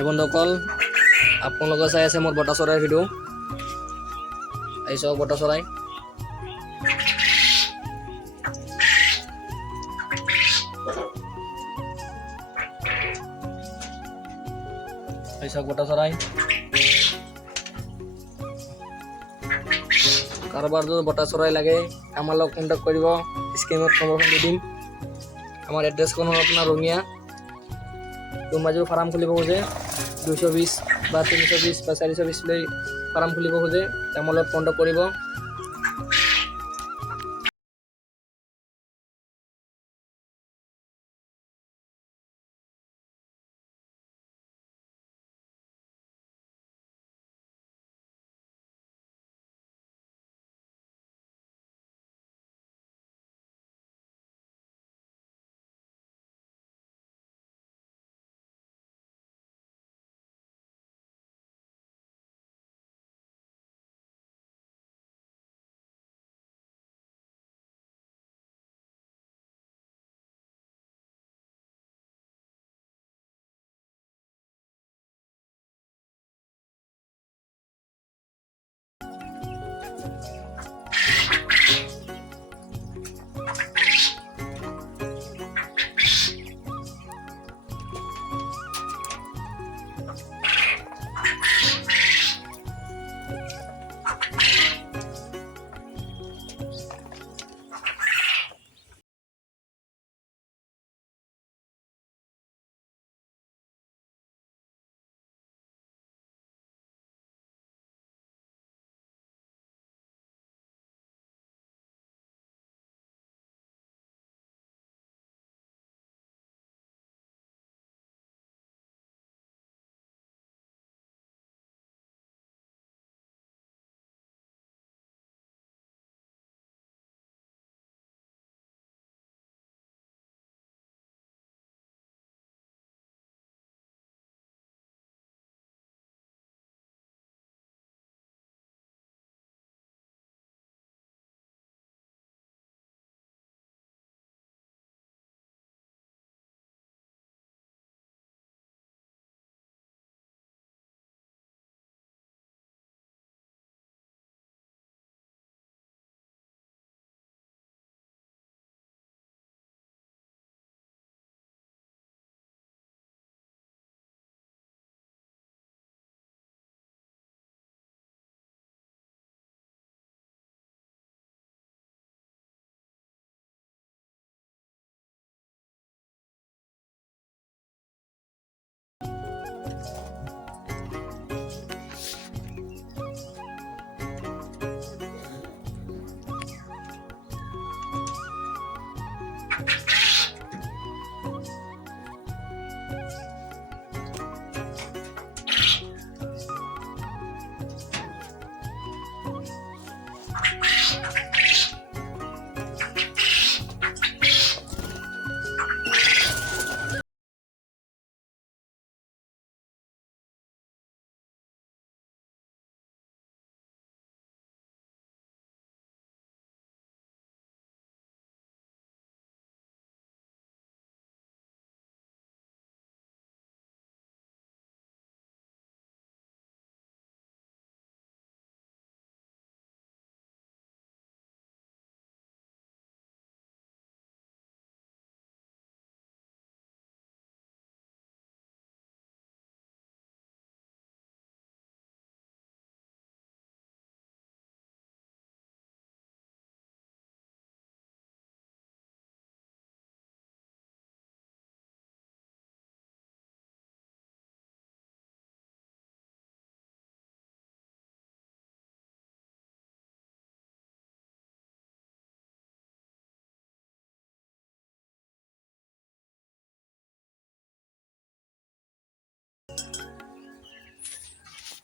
এই বন্ধুসকল আপোনালোকে চাই আছে মোৰ বটা চৰাইৰ ভিডিঅ' এই চাওক বটা চৰাই এই চাওক বটা চৰাই কাৰোবাৰ যদি বটা চৰাই লাগে আমাৰ লগত কণ্টেক্ট কৰিব স্ক্ৰীনত নম্বৰখন দি দিম আমাৰ এড্ৰেছখন হ'ল আপোনাৰ ৰঙিয়া কোনোবাই ফাৰ্ম খুলিব খোজে 220 বা 320 বা 420 লৈ ফাৰ্ম খুলিব খোজে আমাৰ লগত কণ্টেক্ট কৰিব।